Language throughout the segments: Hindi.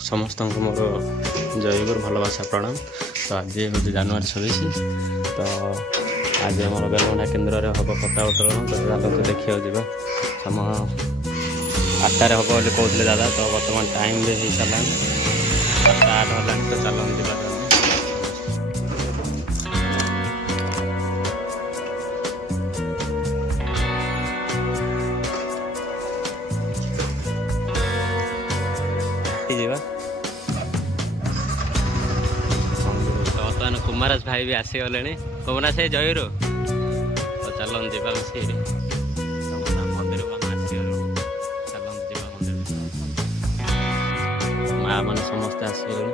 समस्त मोर जयगुरु भलवासा प्रणाम। तो आज हूँ जानुआरी 26 तो आज आम बेलगंडा केन्द्र में हम पता उत्तोलन तो चलते देखा जा समय 8टार हम बोली कहते दादा। तो बर्तमान टाइम भी हो सारा 8 है तो चलते बर्तमान कुमाराज भाई भी आसीगले कुमाराज से जयरू तो चलन जा मंदिर को आसीगलु चलन जा मंदिर माँ मैंने समस्ते आसीगले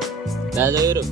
जा जयरू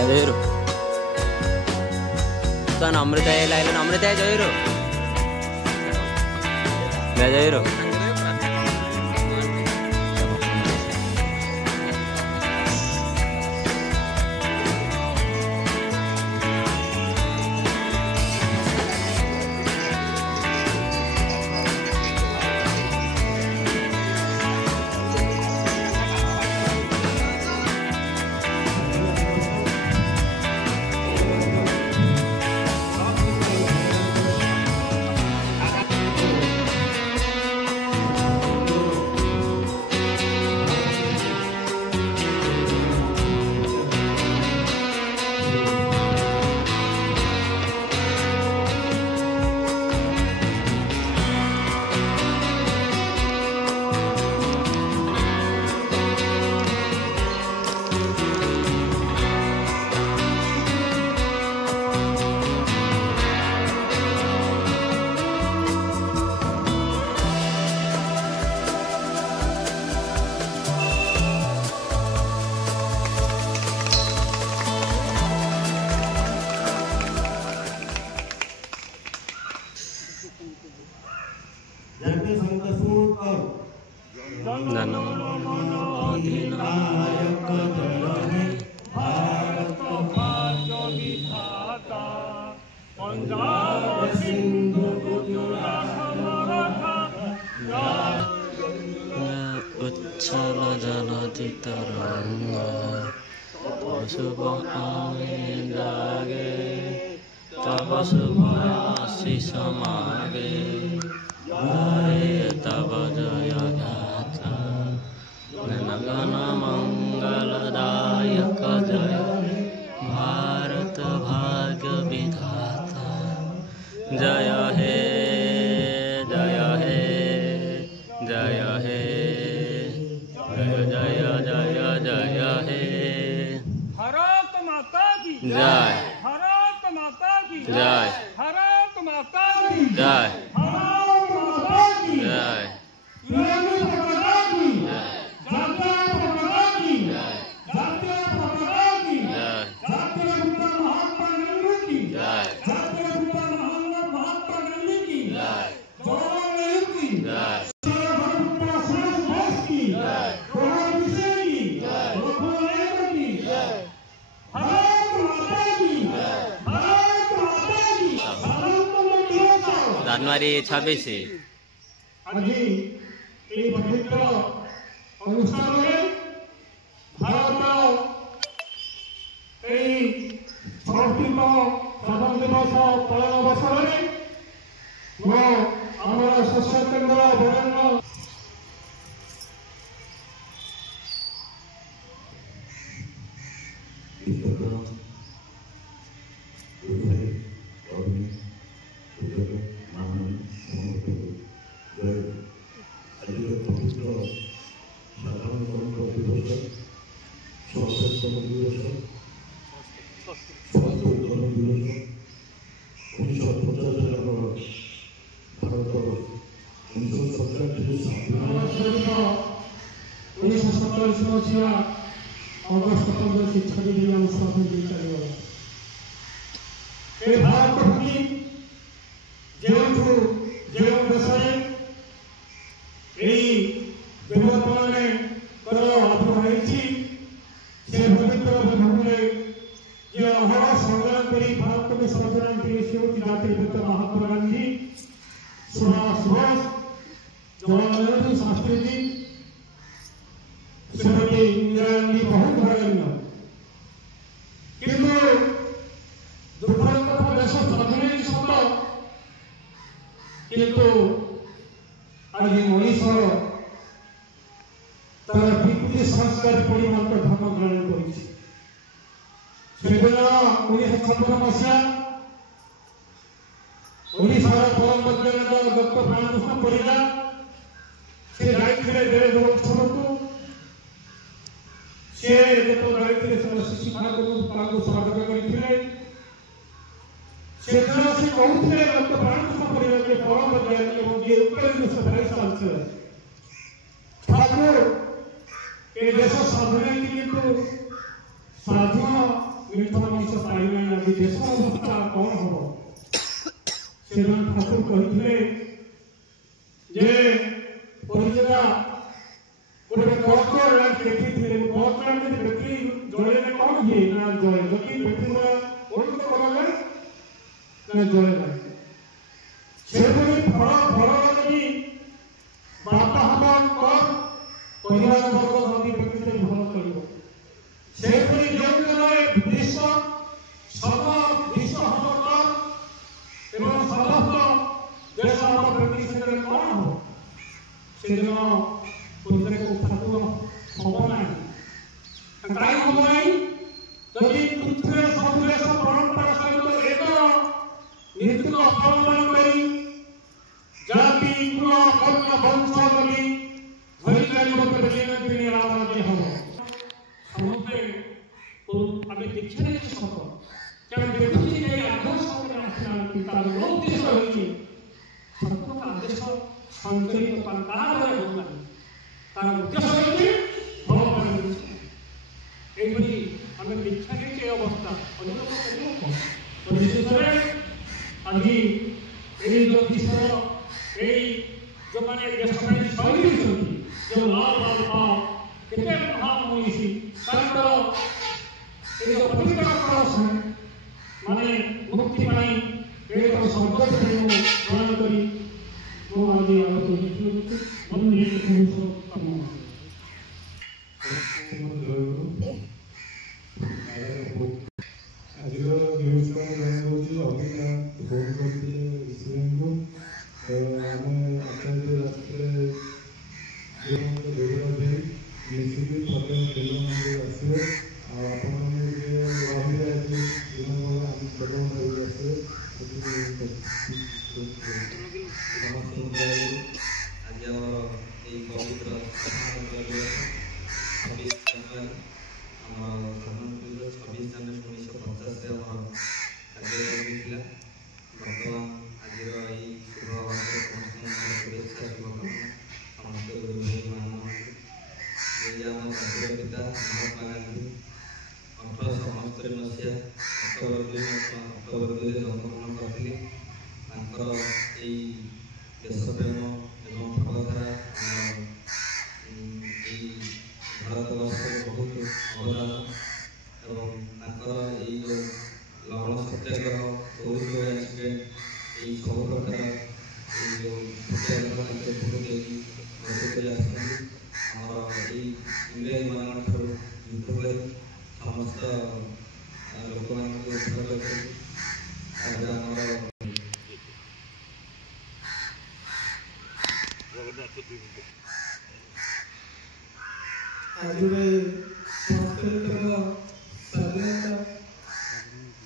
जयरू तो अमृत लाइन अमृत जयरू जयरू उच्छल जलधि तरंग शुभ जागे तब शुभ आशीष मागे तब जय गाथा गण मंगलदायक जय भारत भाग्य विधाता जय हे जय हे जय हे जय जय जय हे भारत माता की जय भारत माता की जय भारत माता की जय भारत माता की जय जातीय प्रजा की जातीय प्रजा की जातीय पिता महात्मा गांधी की जातीय पिता महात्मा गांधी की जवाहरलाल नेहरू की जानुआरी 26 आज पवित्र अनुष्ठान में भारत संस्कृत साधन दिवस पालन अवसर में आम शस्य केन्द्र बरेण्य Gracias. मसीहा अगस्त 15 से 26 हम साथ में चलो ए भारत भूमि जेउठु जेउ देशरे एई देवताने कर आविर्भाव से पवित्र भूमि जे अहर संग्राम करी भारत में संग्राम करी से जाति पिता महात्मा गांधी सुभाष बोस जवाहरलाल नेहरू शास्त्री जी श्रीमती इंदिरा गांधी बहुत बड़ा किंतु दुर्भाग्य कथा देश स्वाधीन सत किंतु आज मनीष तार विकृति संस्कार पड़ी मात्र धर्म ग्रहण कर सेदिन 1956 मसीहा ओडिशार परम वैज्ञानिक डॉक्टर प्राणकृष्ण परिडा से जाइथिले देश उत्सवକୁ से जो जाइथिले शिक्षा को स्वागत करथिले से कहले से कहथिले डॉक्टर प्राणकृष्ण परिडा के परम वैज्ञानिक एवं जे उत्तर से भाई सांसद ठाकुर ए देश स्वाधीन किंतु स्वाधीन मित्र मनुष्य पाइबे आज देश अवस्था कौन हो से ठाकुर कहते जे परिजरा गोटे कॉकर देखी थे कॉकर में बैटरी जले में कौन ये ना जले जबकि बैटरी में कौन तो करा ना जले ना से भी फड़ा लगी बाता हम कर परिवार वर्ग नदी बैटरी से भलो करियो से भी जो विश्व सब विश्व हम एवं समस्त देश प्रति से कौन हो सेदिन पुत्र को ठाकुर हम ना कहीं हम नहीं जदि पृथ्वी सब देश परंपरा सहित एक नीति को अवलंबन करी जाति कुल वर्ण वंश बनी धरी चलिबो दिन दिन राज्य हम समस्ते आम दीक्षा नहीं सत क्या देखुची नहीं आदर्श तार उद्देश्य रही ठाकुर का आदेश संचरित तार उद्देश्य रही फल ये आम दीक्षा नहीं अवस्था विशेष आज ये जो विषय जो मैंने देश शहीद जो लाल लाल पाओ केते महान मनीषी जो पवित्र माने मुक्ति पाई एक संकल्प ग्रहण करी वो आगे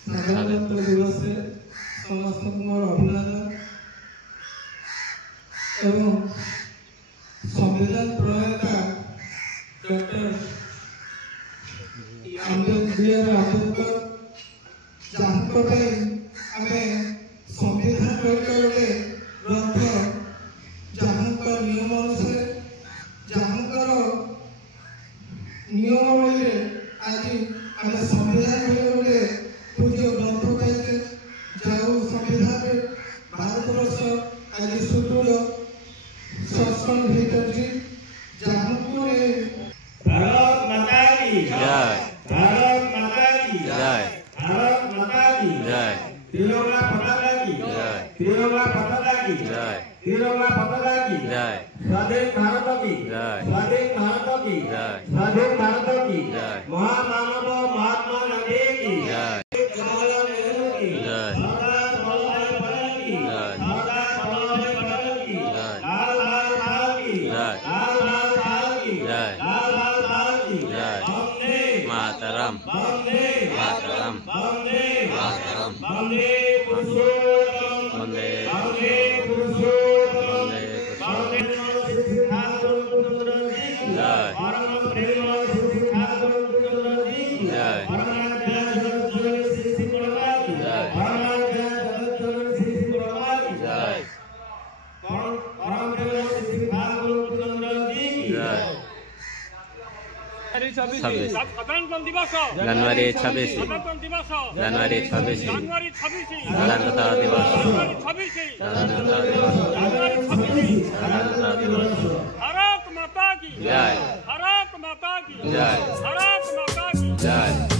साधारणतन्त्र दिवस समस्त अभिनंदन एवं संविधान प्रणेता डॉक्टर आंबेडकर जहाँ आम संविधान गोटे ग्रंथ जहाँ नियम अनुसार जहाँ की जय तिरंगा पताका की जय तिरंगा पताका की जय तिरंगा पताका की जय स्वाधीन भारत की जय स्वाधीन भारत की जय स्वाधीन भारत की जय महामानव महात्मा गांधी की जय जवाहरलाल नेहरू की जय सरदार वल्लभभाई पटेल की जय सरदार वल्लभभाई पटेल की जय लाल बहादुर की जय लाल बहादुर की जय लाल बहादुर की जय वंदे मातरम वंदे मातरम वंदे मातरम वंदे पुरुषोत्तम वंदे वंदे पुरुषोत्तम वंदे वंदे ठाकुर कुंदन जी की जय परम प्रेम श्री ठाकुर कुंदन जी की जय परमात्मा जगत श्री प्रभा की जय परमात्मा जगत श्री प्रभा की जय परम प्रेम श्री ठाकुर कुंदन जी की जय छब्बीस जनवरी 26 जनवरी 26 जनवरी 26 स्वतंत्रता दिवस स्वतंत्रता दिवस स्वतंत्रता दिवस भारत माता की जय भारत माता की जय भारत माता की जय